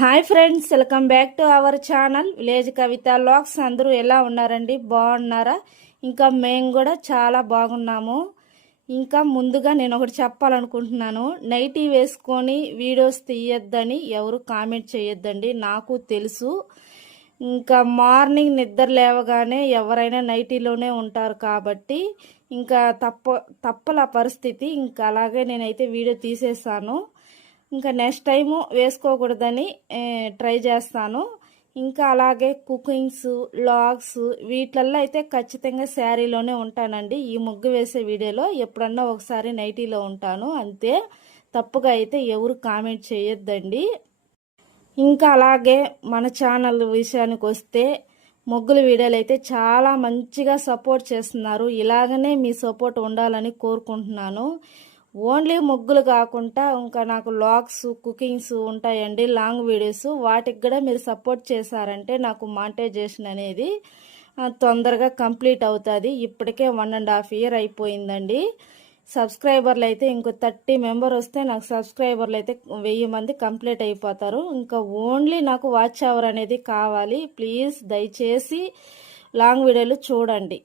Hi friends, welcome back to our channel village Kavitha vlogs. అందరూ ఎలా ఉన్నారండి? బాగున్నారా? ఇంకా మేము కూడా చాలా బాగున్నాము. ఇంకా ముందుగా నేను ఒకటి చెప్పాలనుకుంటున్నాను. నైటీ వేసుకొని వీడియోస్ తీయొద్దని ఎవరు కామెంట్ చేయొద్దండి. నాకు తెలుసు. ఇంకా మార్నింగ్ నిద్ర లేవగానే ఎవరైనా నైటీలోనే ఉంటారు కాబట్టి ఇంకా తప్పల పరిస్థితి. ఇంకా అలాగే నేనైతే వీడియో తీసేసాను. ఇంకా నెక్స్ట్ టైము వేసుకోకూడదని ట్రై చేస్తాను. ఇంకా అలాగే కుకింగ్స్, వ్లాగ్స్ వీటిల్లో అయితే ఖచ్చితంగా శారీలోనే ఉంటానండి. ఈ ముగ్గు వేసే వీడియోలో ఎప్పుడన్నా ఒకసారి నైటీలో ఉంటాను అంతే. తప్పుగా అయితే ఎవరు కామెంట్ చేయొద్దండి. ఇంకా అలాగే మన ఛానల్ విషయానికి వస్తే ముగ్గుల వీడియోలు అయితే చాలా మంచిగా సపోర్ట్ చేస్తున్నారు. ఇలాగనే మీ సపోర్ట్ ఉండాలని కోరుకుంటున్నాను. ఓన్లీ ముగ్గులు కాకుండా ఇంకా నాకు వ్లాగ్స్, కుకింగ్స్ ఉంటాయండి, లాంగ్ వీడియోస్. వాటికి కూడా మీరు సపోర్ట్ చేశారంటే నాకు మానిటైజేషన్ అనేది తొందరగా కంప్లీట్ అవుతుంది. ఇప్పటికే 1.5 year అయిపోయిందండి. సబ్స్క్రైబర్లు అయితే ఇంకో 30 మెంబర్ వస్తే నాకు సబ్స్క్రైబర్లు అయితే 1000 మంది కంప్లీట్ అయిపోతారు. ఇంకా ఓన్లీ నాకు వాచ్ అవర్ అనేది కావాలి. ప్లీజ్ దయచేసి లాంగ్ వీడియోలు చూడండి.